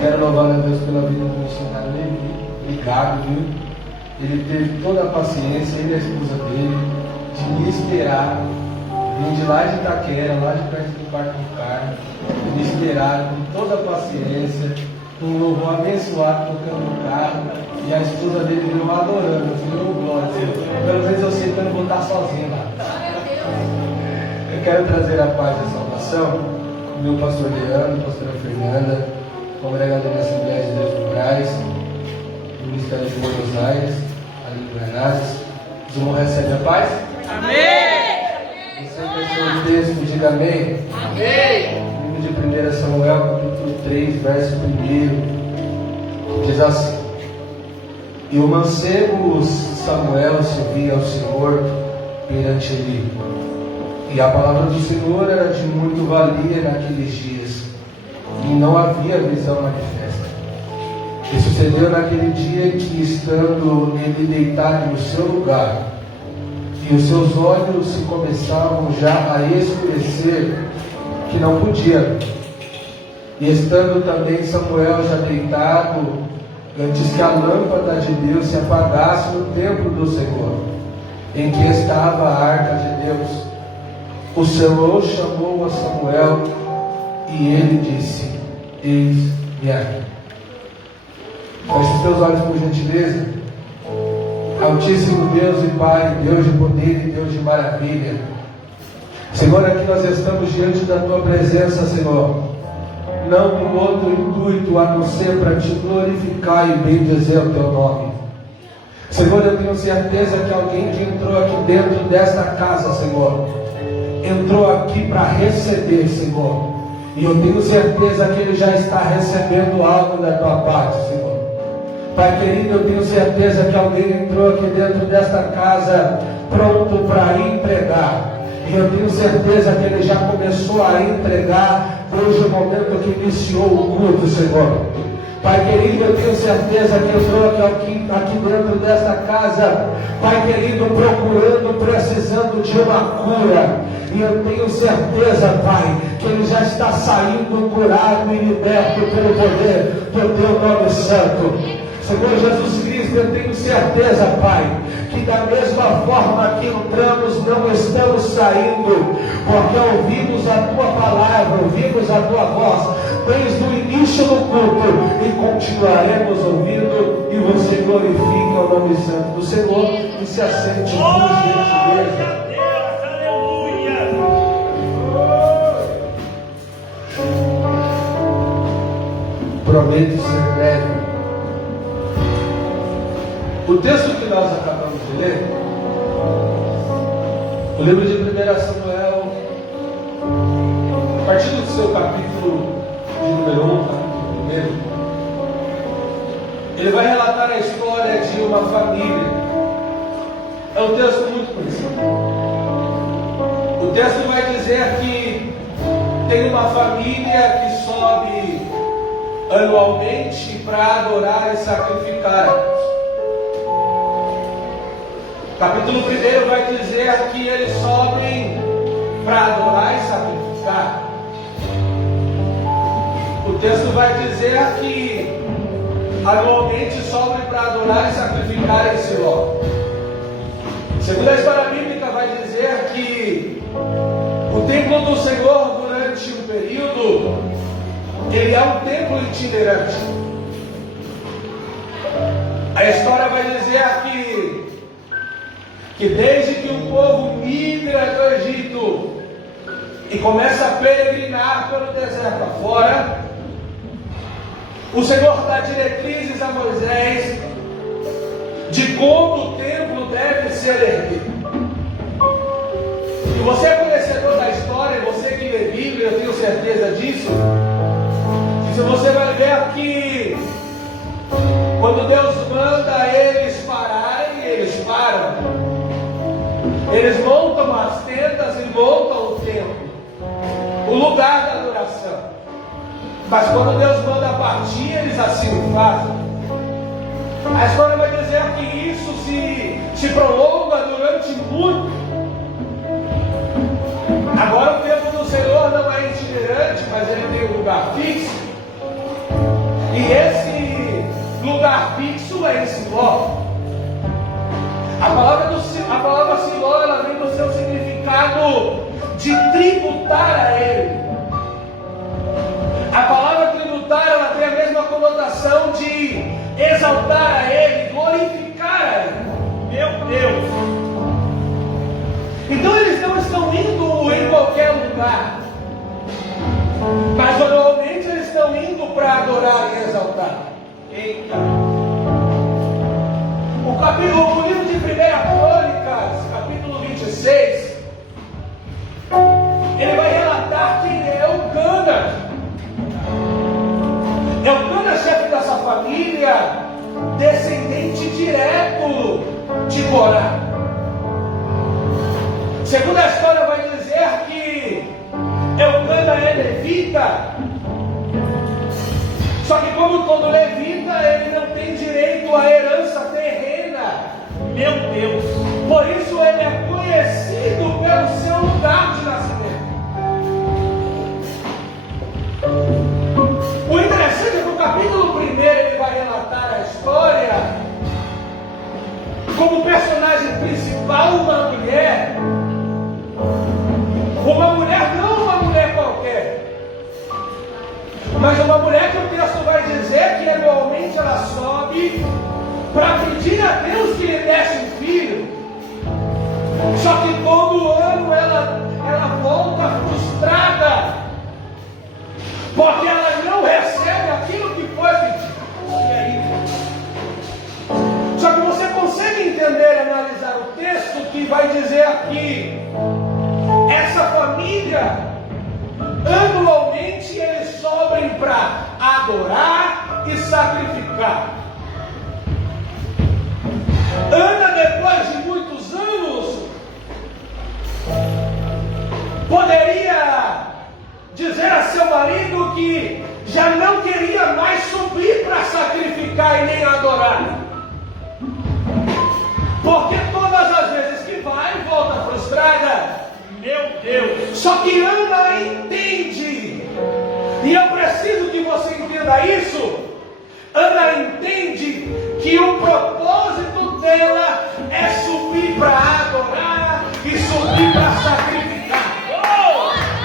Quero louvar a Deus pela vida do missionário Levi. Obrigado, viu? Ele teve toda a paciência, ele e a esposa dele, de me esperar. Vim de lá de Itaquera, lá de perto do Parque do Carmo. Me esperaram com toda a paciência, um louvor abençoado tocando no carro. E a esposa dele veio adorando. Eu falei, ô glória, pelo menos eu sei que eu não vou estar sozinho lá. Eu quero trazer a paz e a salvação do meu pastor Leandro, pastora Fernanda, congregador da Assembleia de Deus do Braz, do Ministério de Buenos Aires, ali em Granazes. Os irmãos recebem a paz? Amém! Você que o texto, diga amém. Amém! O livro de 1 Samuel, capítulo 3, verso 1, diz assim: E o mancebo Samuel servia ao Senhor perante ele. E a palavra do Senhor era de muito valia naqueles dias, e não havia visão manifesta. E sucedeu naquele dia que, estando ele deitado no seu lugar, e os seus olhos se começavam já a escurecer, que não podia ver. E estando também Samuel já deitado, antes que a lâmpada de Deus se apagasse no templo do Senhor, em que estava a arca de Deus, o Senhor chamou a Samuel, e ele disse: Eis-me aqui. Feche os teus olhos, por gentileza. Altíssimo Deus e Pai, Deus de poder e Deus de maravilha, Senhor, aqui nós estamos diante da Tua presença, Senhor, não com outro intuito a não ser para Te glorificar e bendizer o Teu nome. Senhor, eu tenho certeza que alguém que entrou aqui dentro desta casa, Senhor, entrou aqui para receber, Senhor, e eu tenho certeza que ele já está recebendo algo da Tua parte, Senhor. Pai querido, eu tenho certeza que alguém entrou aqui dentro desta casa pronto para entregar. E eu tenho certeza que ele já começou a entregar desde o momento que iniciou o culto, Senhor. Pai querido, eu tenho certeza que entrou aqui dentro desta casa, Pai querido, procurando, precisando de uma cura. E eu tenho certeza, Pai, que ele já está saindo curado e liberto pelo poder do Teu nome santo. Senhor Jesus Cristo, eu tenho certeza, Pai, que da mesma forma que entramos, não estamos saindo, porque ouvimos a Tua palavra, ouvimos a Tua voz, desde o início do culto, e continuaremos ouvindo, e você glorifica o nome santo do Senhor, e se assente por gentileza. Prometo ser breve. O texto que nós acabamos de ler, o livro de 1 Samuel, a partir do seu capítulo de número 1, capítulo 1, ele vai relatar a história de uma família. É um texto muito conhecido. O texto vai dizer que tem uma família que sobe anualmente para adorar e sacrificar a Deus. Capítulo 1 vai dizer que eles sobem para adorar e sacrificar. O texto vai dizer que anualmente sobem para adorar e sacrificar em Siló. Segundo a história bíblica, vai dizer que o templo do Senhor, durante um período, ele é um templo itinerante. A história vai dizer que desde que o povo migra do Egito e começa a peregrinar pelo deserto afora, o Senhor dá diretrizes a Moisés de como o templo deve ser erguido. E você é conhecedor da história, você que lê Bíblia, eu tenho certeza disso. Se você vai ver que quando Deus manda eles pararem, eles param. Eles montam as tendas e montam o templo, o lugar da adoração. Mas quando Deus manda partir, eles assim o fazem. A história vai dizer que isso se prolonga durante muito. Agora o templo do Senhor não é itinerante, mas ele tem um lugar fixo. lugar fixo é em Siló. A palavra Siló, ela vem no seu significado de tributar a Ele. A palavra tributar, ela tem a mesma conotação de exaltar a Ele, glorificar a Ele. Meu Deus! Então eles não estão indo em qualquer lugar, mas normalmente eles estão indo para adorar e exaltar. Eita! O livro de 1 Crônicas, capítulo 26, ele vai relatar quem é Eucana. Eucana, chefe dessa família, descendente direto de Corá. Segundo a história vai dizer que Eucana é levita. Só que como todo levita, ele não tem direito à herança terrena. Meu Deus! Por isso ele é conhecido pelo seu lugar de nascimento. O interessante é que no capítulo 1 ele vai relatar a história como personagem principal uma mulher. Uma mulher, não uma mulher qualquer, mas uma mulher que o texto vai dizer que anualmente ela sobe para pedir a Deus que lhe desse um filho. Só que todo ano ela volta frustrada, porque ela não recebe aquilo que foi pedido. E aí? Só que você consegue entender e analisar o texto que vai dizer aqui: essa família, anualmente eles sobem para adorar e sacrificar. Ana, depois de muitos anos, poderia dizer a seu marido que já não queria mais subir para sacrificar e nem adorar, porque todas as vezes que vai, volta frustrada. Meu Deus! Só que Ana entende, e eu preciso que você entenda isso. Ana entende que o propósito dela é subir para adorar e subir para sacrificar.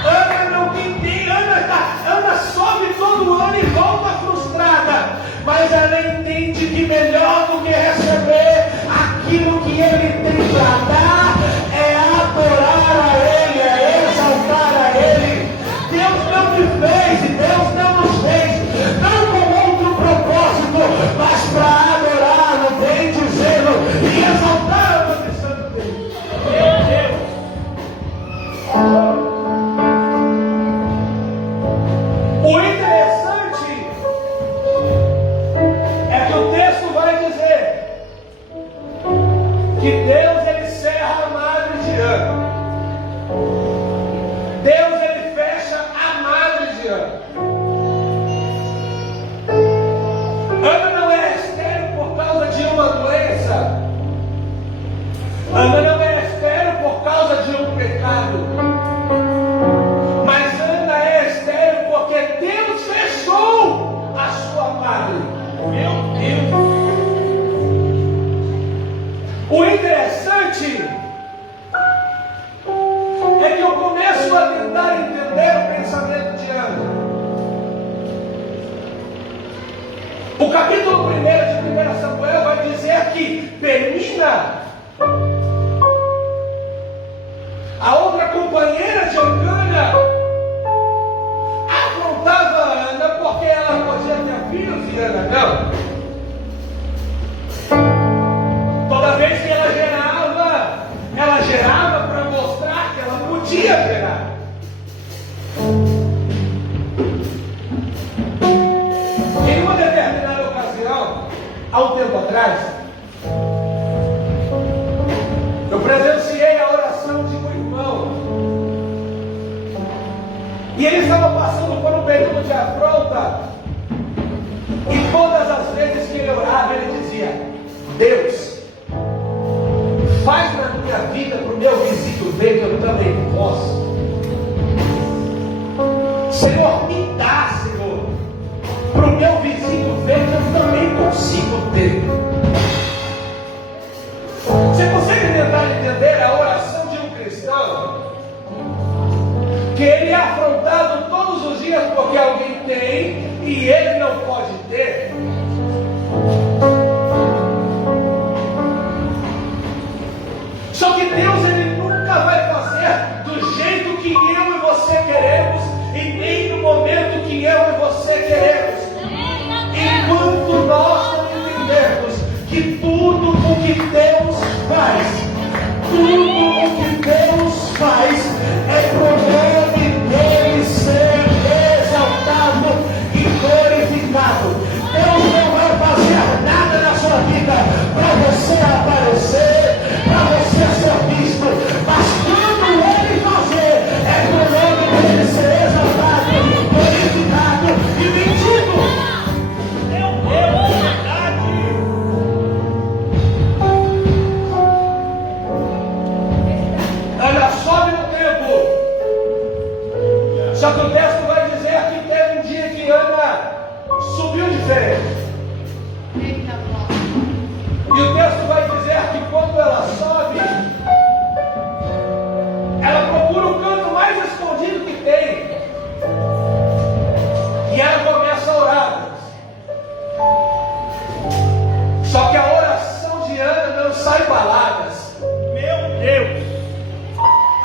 Ana não entende, Ana sobe todo ano e volta frustrada, mas ela entende que melhor do que receber aquilo que ele tem para dar é adorar a Ele, é exaltar a Ele. Deus não me fez e Deus não nos fez, não com outro propósito, mas para adorar, não vem dizendo, e exaltar o nome santo dele. Meu Deus! O interessante é que o texto vai dizer que Deus ele cerra a madre de Ana. Deus ele fecha a madre de Ana. Ana não é estéril por causa de uma doença. Ana não é estéril por causa de um pecado. Mas Ana é estéril porque Deus fechou a sua madre. Meu Deus! O interessante é que eu começo a tentar entender o pensamento de Ana. O capítulo 1 de 1 Samuel vai dizer que Penina, a outra companheira de Eucana, afrontava Ana porque ela podia ter filhos e Ana não. Toda vez que ela gerava para mostrar que ela podia gerar. Em uma determinada ocasião, há um tempo atrás, eu presenciei a oração de um irmão. E ele estava passando por um período de afronta. E todas as vezes que ele orava, ele dizia: Deus, faz na minha vida para o meu vizinho ver que eu também posso. Senhor, me dá, Senhor, para o meu vizinho ver que eu também consigo ter. Você consegue tentar entender a oração de um cristão? Que ele é afrontado todos os dias porque alguém tem e ele não pode ter. Só que Deus, ele nunca vai fazer do jeito que eu e você queremos e nem no momento que eu e você queremos. Enquanto nós não entendermos que tudo o que Deus faz, é pro nome dele ser exaltado e glorificado. Deus não vai fazer nada na sua vida para você aparecer, para você ser visto, mas quando ele fazer, é pro nome dele ser exaltado, glorificado e bendito. Meu Deus, verdade. Ela sobe no tempo. Só que o texto vai dizer que teve um dia que Ana subiu diferente. E o texto vai dizer que quando ela sobe, ela procura o canto mais escondido que tem. E ela começa a orar. Só que a oração de Ana não sai baladas. Meu Deus!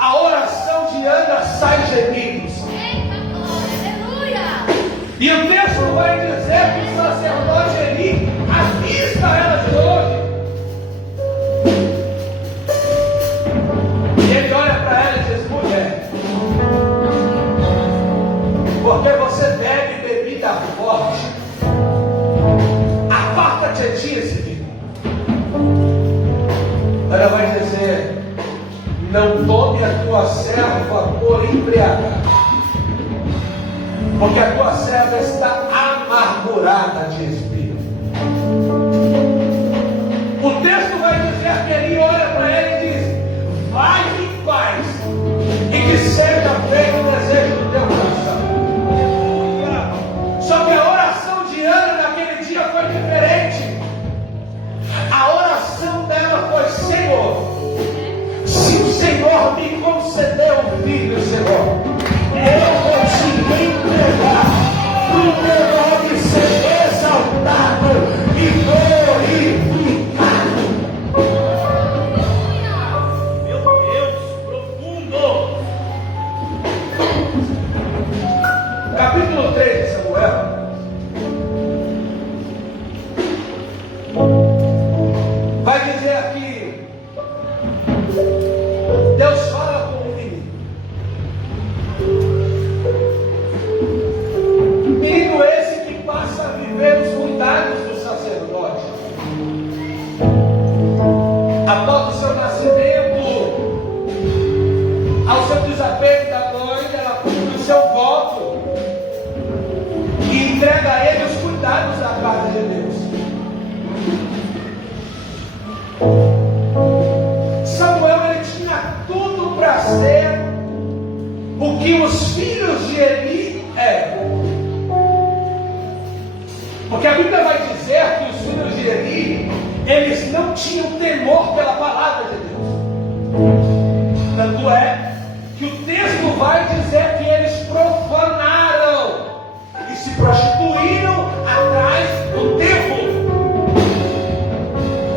A oração de Ana sai gemidos. E o texto vai dizer que o sacerdote Eli avista ela de longe. E ele olha para ela e diz: mulher, porque você bebe bebida forte, aparta-te disso. Ela vai dizer: não tome a tua serva por embriagada, porque a tua serva está amargurada de espírito. O texto vai dizer que ele olha para ela e diz: vai em paz, e que seja feito o desejo do teu coração. Só que a oração de Ana naquele dia foi diferente. A oração dela foi: Senhor, se o Senhor me concedeu um filho, Senhor, eu vou te entregar para o teu nome ser exaltado e glorificado. Meu Deus, profundo. Capítulo 3 de Samuel vai dizer aqui: Deus fala com o menino. Menino esse que passa a viver os cuidados do sacerdote. Após o seu nascimento, ao seu desapego da mãe, ela cumpre o seu voto e entrega a ele os cuidados da casa de Deus. Samuel, ele tinha tudo para ser o que os filhos de Eli eram. Porque a Bíblia vai dizer que os filhos de Eli, eles não tinham temor pela palavra de Deus. Tanto é que o texto vai dizer que eles profanaram e se prostituíram atrás do templo.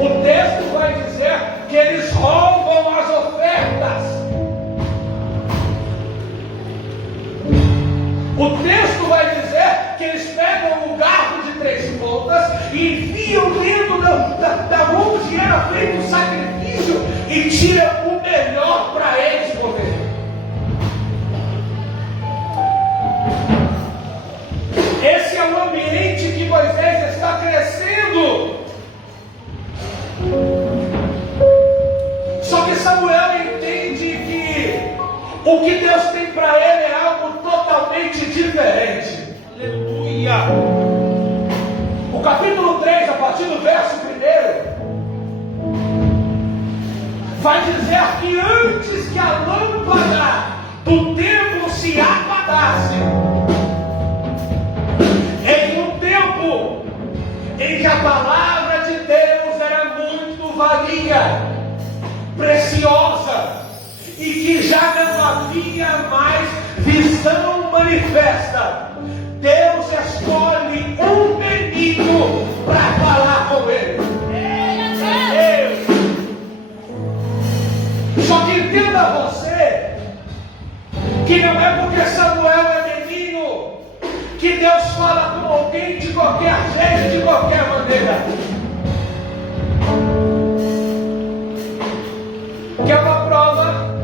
O texto vai dizer que eles roubam as ofertas. O texto vai dizer que eles pegam um garfo de 3 pontas e enfiam dentro da onde era feito o sacrifício e tiram o melhor para eles comer. Esse é o ambiente que Moisés está crescendo. Só que Samuel entende que o que Deus tem para ele é algo totalmente diferente. Aleluia! O capítulo 3, a partir do verso 1, vai dizer que antes que a lâmpada do templo se apagasse, em um tempo em que a palavra de Deus era muito valia, preciosa, e que já não havia mais visão manifesta. Deus escolhe um menino para falar com ele. Só que entenda você que não é porque Samuel é menino que Deus fala com alguém de qualquer jeito, de qualquer maneira. Que é uma prova.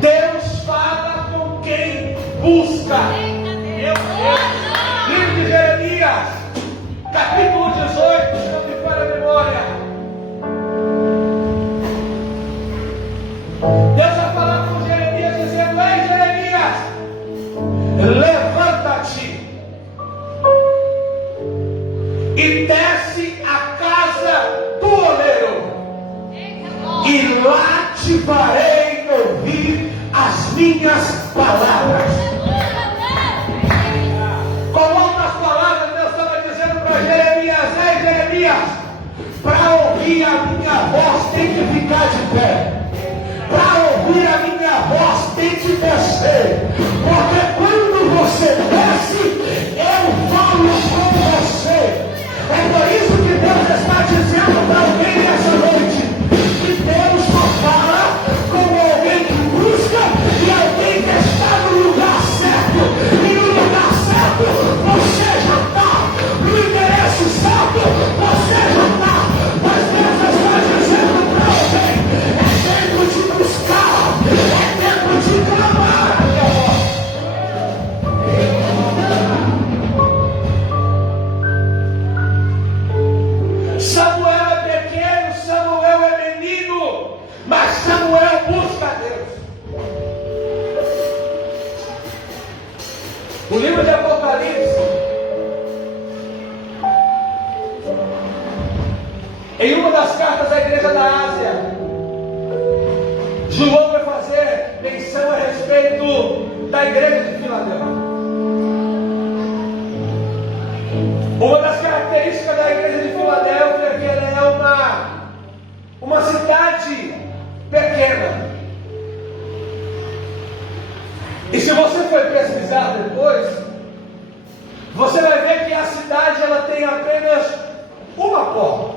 Deus fala com quem busca. Livro de Jeremias, capítulo 18, se não me falha a memória. Deus vai falar com Jeremias dizendo: ei, Jeremias, levanta-te e desce à casa do oleiro, e lá te farei ouvir as minhas palavras. Com outras palavras, Deus estava dizendo para Jeremias: ei, Jeremias, para ouvir a minha voz tem que ficar de pé. Para ouvir a minha voz tem que descer. Porque quando você desce, eu falo com você. É por isso que Deus está dizendo para alguém nessa noite que Deus só fala com alguém que busca e alguém que está no lugar certo. E no lugar certo você já está. No endereço certo você já está. Mas Deus está dizendo para alguém: é tempo de buscar, é tempo de clamar. Samuel é pequeno, Samuel é menino, mas Samuel busca Deus. O livro de Apocalipse, em uma das cartas à igreja da Ásia, João vai fazer menção a respeito da igreja de Filadélfia. Uma das características da igreja de Filadélfia é que ela é uma cidade pequena. E se você for pesquisar depois, você vai ver que a cidade ela tem apenas uma porta.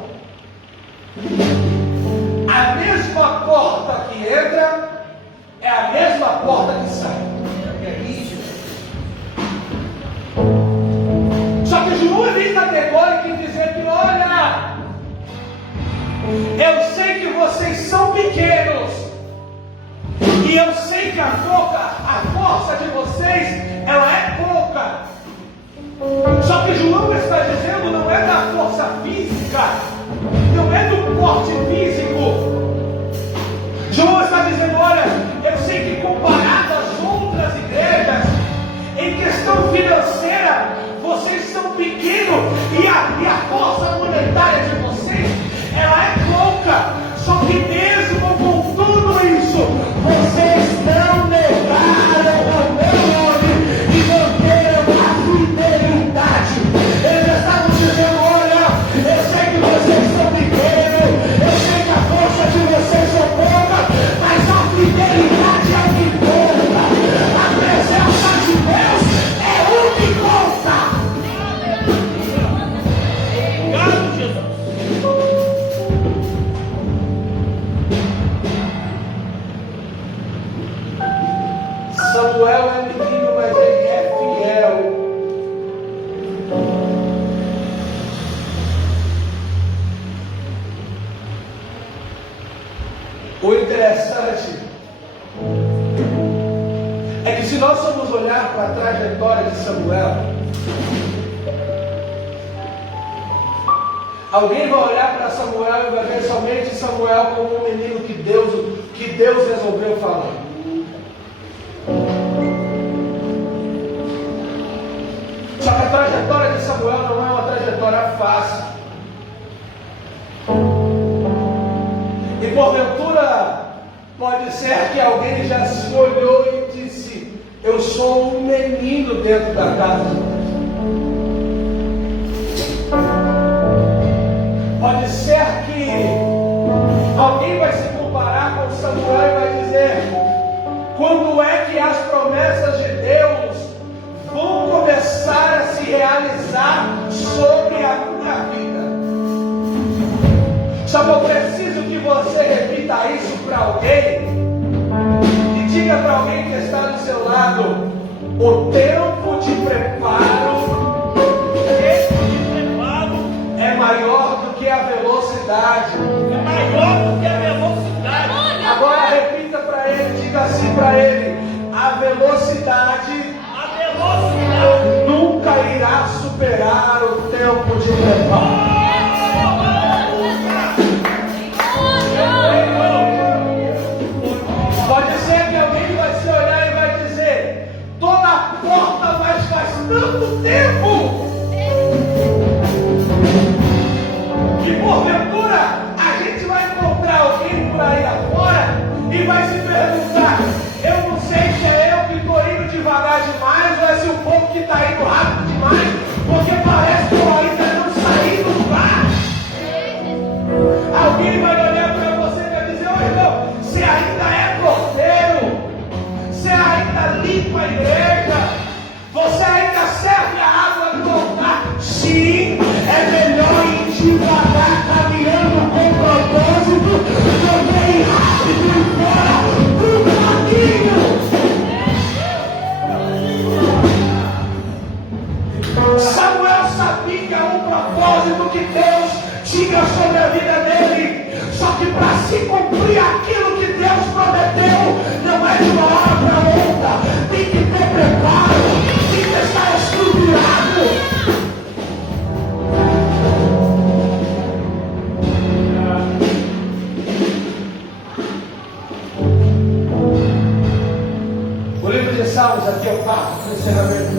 A mesma porta que entra é a mesma porta que sai. Só que João é bem categórico em dizer que, olha, eu sei que vocês são pequenos, e eu sei que a força de vocês, ela é pouca. Só que João está dizendo não é da força física, não é do porte físico. João está dizendo: olha, eu sei que comparado às outras igrejas, em questão financeira, vocês são pequenos e a força monetária de vocês, ela é pouca. Só que mesmo com tudo isso, vocês não negaram o meu nome e manteram a fidelidade. Eles estavam dizendo: olha, eu sei que vocês são pequenos, eu sei que a força de vocês é pouca, mas a fidelidade é o que conta. A presença de Deus é o que conta. Obrigado, Jesus. Samuel é menino, mas ele é fiel. O interessante é que se nós formos olhar para a trajetória de Samuel, alguém vai olhar para Samuel e vai ver somente Samuel como um menino que Deus resolveu falar. Só que a trajetória de Samuel não é uma trajetória fácil. E porventura pode ser que alguém já se olhou e disse: eu sou um menino dentro da casa de Deus. O tempo de preparo é maior do que a velocidade. Agora repita para ele, diga assim para ele: a velocidade nunca irá superar o tempo de preparo. Pode ser que alguém vai se olhar e vai dizer: toda a porta, mas faz tanto tempo. E porventura a gente vai encontrar alguém por aí afora e vai se perguntar: eu não sei se é eu que estou indo devagar demais ou é se o povo que está indo rápido demais, porque parece que eu ainda não saí do lugar. Alguém vai olhar para você e vai dizer: ô irmão, você ainda é porteiro, você ainda limpa a igreja, você ainda serve a água do altar. Sim, é melhor ir devagar, caminhando com propósito, do que ir rápido e fora do caminho. Samuel sabia que era um propósito que Deus tinha sobre a vida dele. Só que para se cumprir aquilo que Deus prometeu, não é de uma hora para outra. Tem que ter preparo, tem que estar estruturado. O livro de Salmos, aqui eu passo para o encerramento.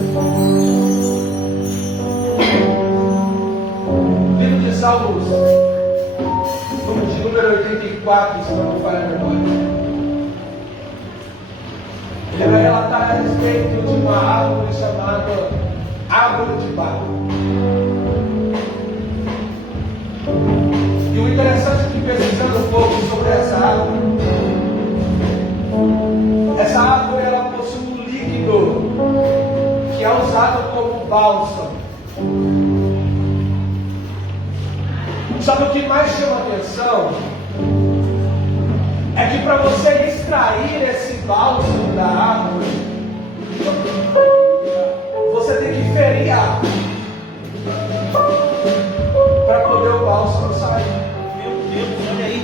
Livro de Salmos, de número 84, se não me falha a memória. Ele vai relatar a respeito de uma árvore chamada árvore de barro. E o interessante é que, pesquisando um pouco sobre essa árvore ela possui um líquido que é usado como bálsamo. Sabe o que mais chama a atenção? É que para você extrair esse bálsamo da árvore, você tem que ferir a árvore para poder o bálsamo sair. Meu Deus, olha aí.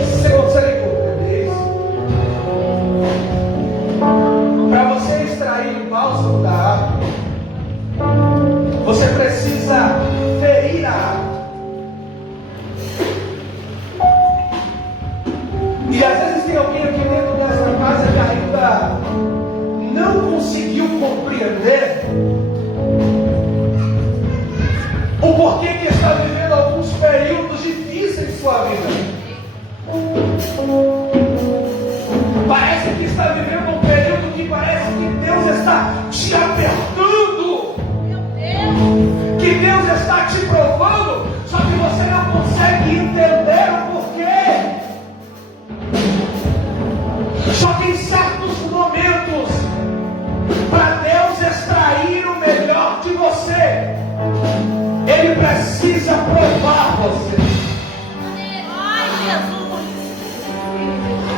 Você consegue compreender isso? Para você extrair o bálsamo da árvore, você precisa ferir a árvore. E às vezes tem alguém aqui dentro dessa casa que ainda não conseguiu compreender o porquê que está vivendo alguns períodos difíceis em sua vida. Parece que está vivendo um período que parece que Deus está te apertando, que Deus está te provando, só que você não consegue entender o porquê. Só que em certos momentos, para Deus extrair o melhor de você, Ele precisa provar você. Ai, Jesus.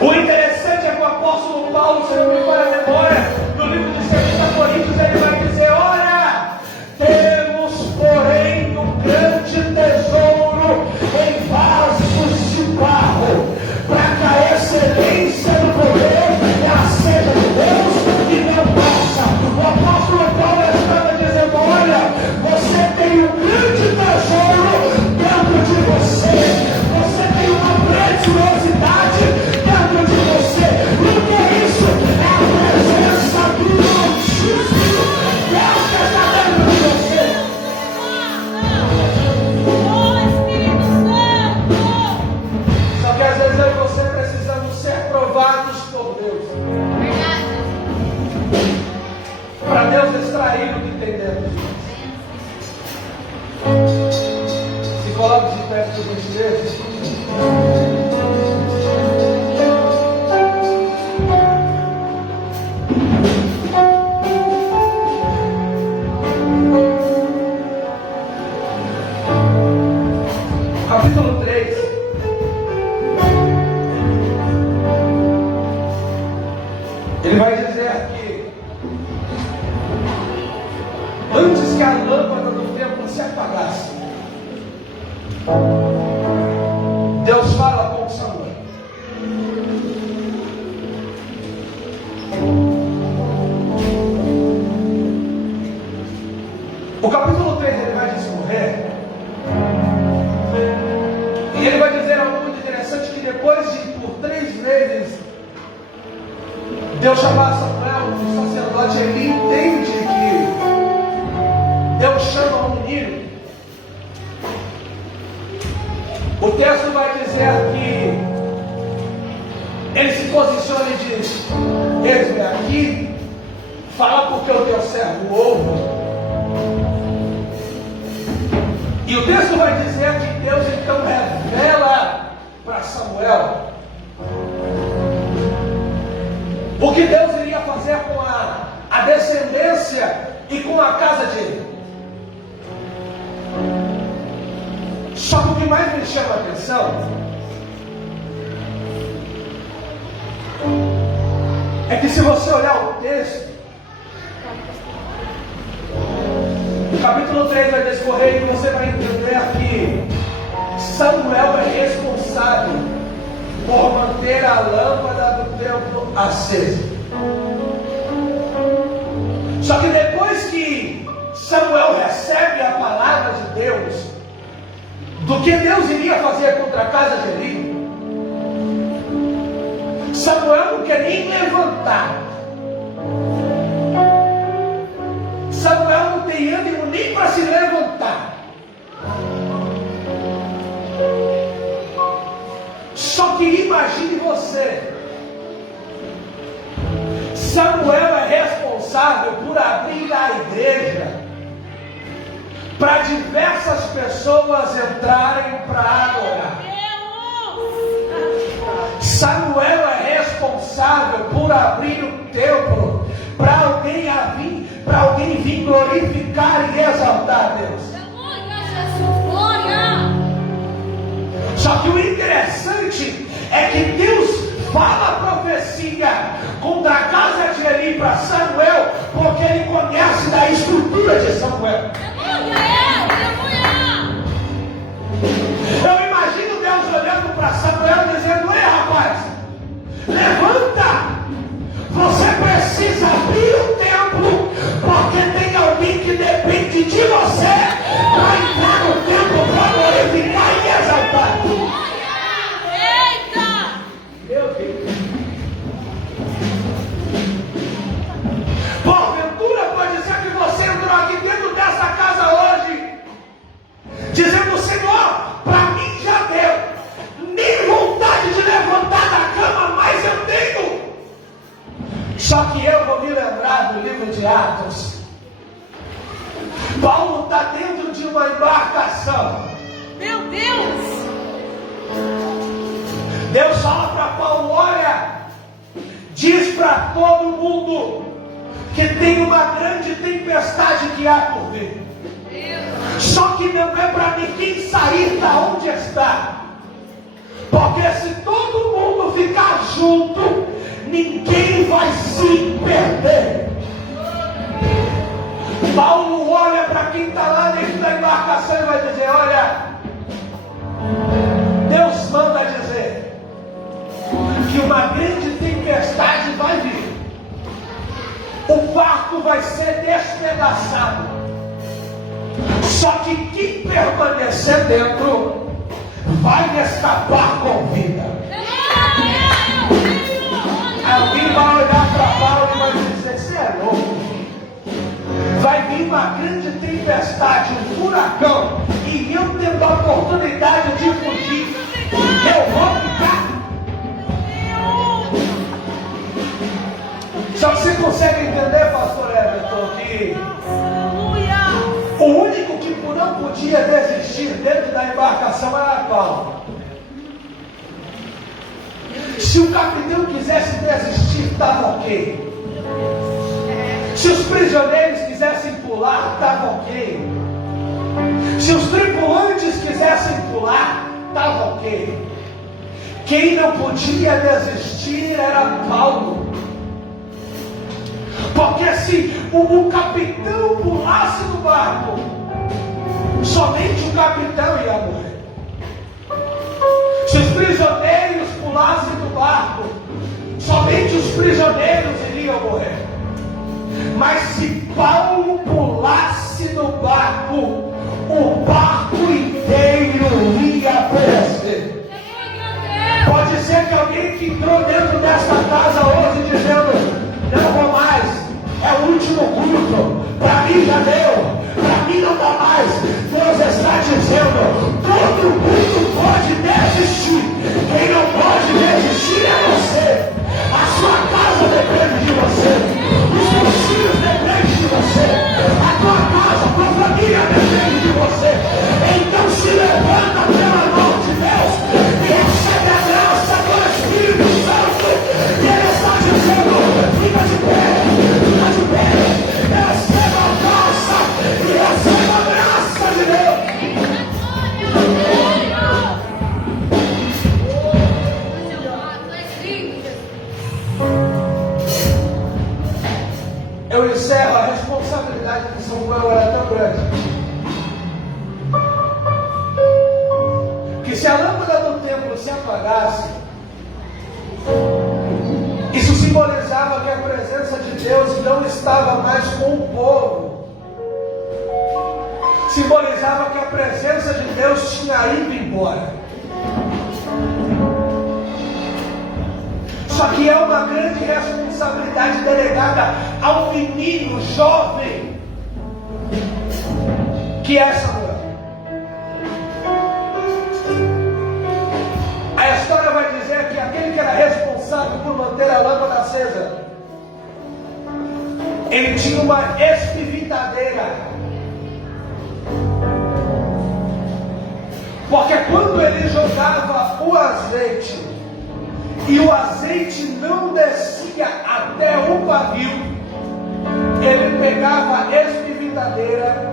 O interessante é que o apóstolo Paulo, se não me falha a memória, no livro de 2 Coríntios, ele vai dizer: olha, temos porém um grande tesouro em vasos de barro, para que a excelência do poder seja de Deus e não nossa. O apóstolo Paulo estava dizendo: olha, você tem um grande tesouro dentro de você, você tem uma preciosidade dentro de você. O que é isso? É a presença do Altíssimo. Deus que está dentro de você. Só que às vezes eu e você precisamos ser provados por Deus, para Deus extrair o que tem dentro de nós. Se coloque de pé, por gentileza. Capítulo 3. antes que a lâmpada do templo se apagasse, Deus fala com Samuel. O capítulo 3 ele vai discorrer, e ele vai dizer algo muito interessante, que depois de por 3 meses Deus chamar Samuel, o sacerdote Eli entende que Deus chama um menino. O texto vai dizer que ele se posiciona e diz: eis-me aqui, fala porque o teu servo ouve. E o texto vai dizer que Deus então revela para Samuel o que Deus iria fazer com a descendência e com a casa de Eli. Só que o que mais me chama a atenção é que, se você olhar o texto, o capítulo 3 vai discorrer e você vai entender que Samuel é responsável por manter a lâmpada do templo acesa. Só que depois que Samuel recebe a palavra de Deus, do que Deus iria fazer contra a casa de Eli, Samuel não quer nem levantar. Samuel não tem ânimo nem para se levantar. Só que imagine você, Samuel é responsável por abrir a igreja para diversas pessoas entrarem para adorar. Samuel é responsável por abrir o templo para alguém vir glorificar e exaltar a Deus. Só que o interessante é que Deus fala a profecia contra a casa de Eli para Samuel, porque ele conhece da estrutura de Samuel. Eu imagino Deus olhando para Samuel dizendo: ei, rapaz, levanta, você precisa abrir o templo, porque tem alguém que depende de você para entrar no templo para glorificar e exaltar. Eita! Meu Deus. Porventura pode ser que você entrou aqui dentro dessa casa hoje dizendo: Senhor, para mim já deu, nem vontade de levantar da cama mais eu tenho. Só que eu vou me lembrar do livro de Atos. Paulo está dentro de uma embarcação. Meu Deus! Deus fala para Paulo: olha, diz para todo mundo que tem uma grande tempestade que há por vir. Só que não é para ninguém sair da onde está, porque se todo mundo ficar junto, ninguém vai se perder. Paulo olha para quem está lá dentro da embarcação e vai dizer: olha, Deus manda dizer que uma grande tempestade vai vir, o barco vai ser despedaçado, só que quem permanecer dentro vai escapar com vida. Alguém vai olhar para Paulo e vai dizer: você é louco. Vai vir uma grande tempestade, um furacão, e eu tendo a oportunidade de fugir, eu vou ficar. Só que você consegue entender, pastor Everton, que o único que não podia desistir dentro da embarcação era Paulo. Se o capitão quisesse desistir, estava ok. Se os prisioneiros quisessem pular, estava ok. Se os tripulantes quisessem pular, estava ok. Quem não podia desistir era Paulo. Porque se o capitão pulasse barco, somente o capitão ia morrer. Se os prisioneiros pulassem do barco, somente os prisioneiros iriam morrer. Mas se Paulo pulasse do barco, o barco inteiro ia perecer. Pode ser que alguém que entrou dentro desta casa hoje dizendo: não vou mais, é o último culto, para mim já deu, para mim não dá mais. Deus está dizendo: todo mundo pode desistir, quem não pode desistir é você. A sua casa depende de você, os seus filhos dependem de você, a tua casa, a tua família depende de você. Então se levanta pela mão de Deus e recebe a graça do Espírito Santo. E Ele está dizendo: fica de pé, receba a graça e receba a graça de Deus. Eu encerro. A responsabilidade de Samuel era tão grande que se a lâmpada do templo se apagasse, isso simbolizava que a presença de Deus não estava mais com o povo. Simbolizava que a presença de Deus tinha ido embora. Só que é uma grande responsabilidade delegada ao menino jovem que é Samuel. A história vai dizer que aquele que era responsável por manter a lâmpada acesa, ele tinha uma espivitadeira. Porque quando ele jogava o azeite e o azeite não descia até o pavio, ele pegava a espivitadeira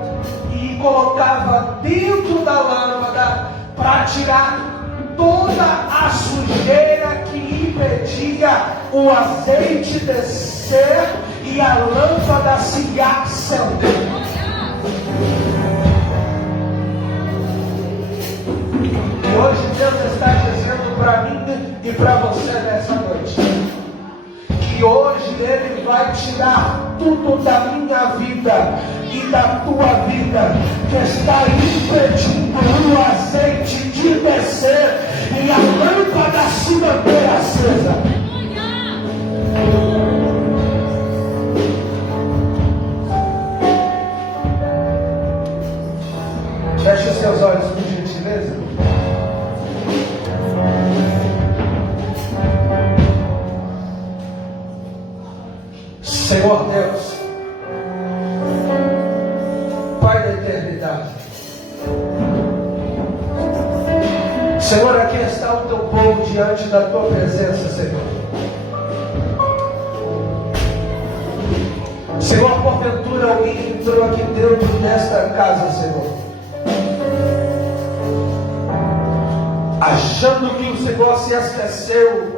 e colocava dentro da lâmpada para tirar toda a sujeira que impedia o azeite descer e a lâmpada se acender. E hoje Deus está dizendo para mim e para você nessa noite, que hoje Ele vai tirar tudo da minha vida e da tua vida que está impedindo o azeite de descer e a lâmpada se manter acesa. Feche os seus olhos, por gentileza. Senhor Deus, Pai da eternidade, Senhor, aqui está o teu povo diante da tua presença, Senhor. Senhor, porventura alguém entrou aqui dentro desta casa, Senhor, achando que o Senhor se esqueceu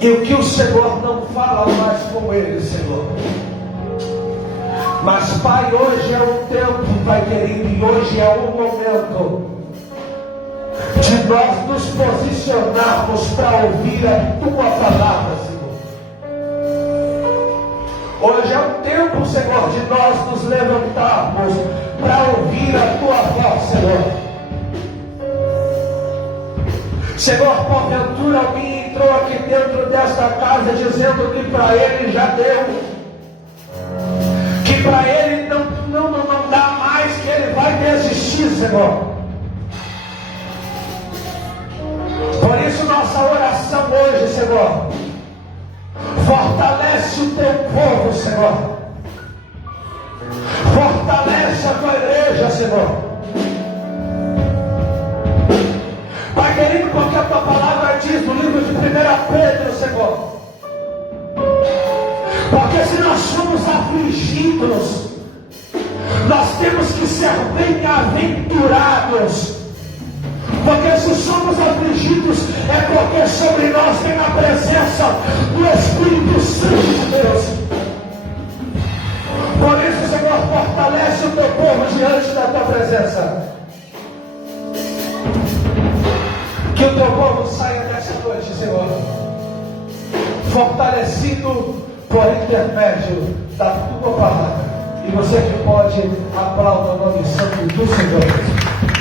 e o que o Senhor não fala mais com ele, Senhor. Mas, Pai, hoje é o tempo, Pai querido, e hoje é o momento de nós nos posicionarmos para ouvir a tua palavra, Senhor. Hoje é o tempo, Senhor, de nós nos levantarmos para ouvir a tua voz, Senhor. Senhor, porventura alguém entrou aqui dentro desta casa dizendo que para ele já deu, que para ele não dá mais, que ele vai desistir, Senhor. Por isso nossa oração hoje, Senhor, fortalece o teu povo, Senhor, fortalece a tua igreja, Senhor. Pai querido, porque a tua palavra diz no livro de 1 Pedro, Senhor, porque se nós somos afligidos, nós temos que ser bem-aventurados. Porque se somos afligidos, é porque sobre nós tem a presença do Espírito Santo de Deus. Por isso, Senhor, fortalece o diante da tua presença. Que o teu povo saia desta noite, Senhor, fortalecido por intermédio da tua palavra. E você que pode, aplauda o nome santo do Senhor.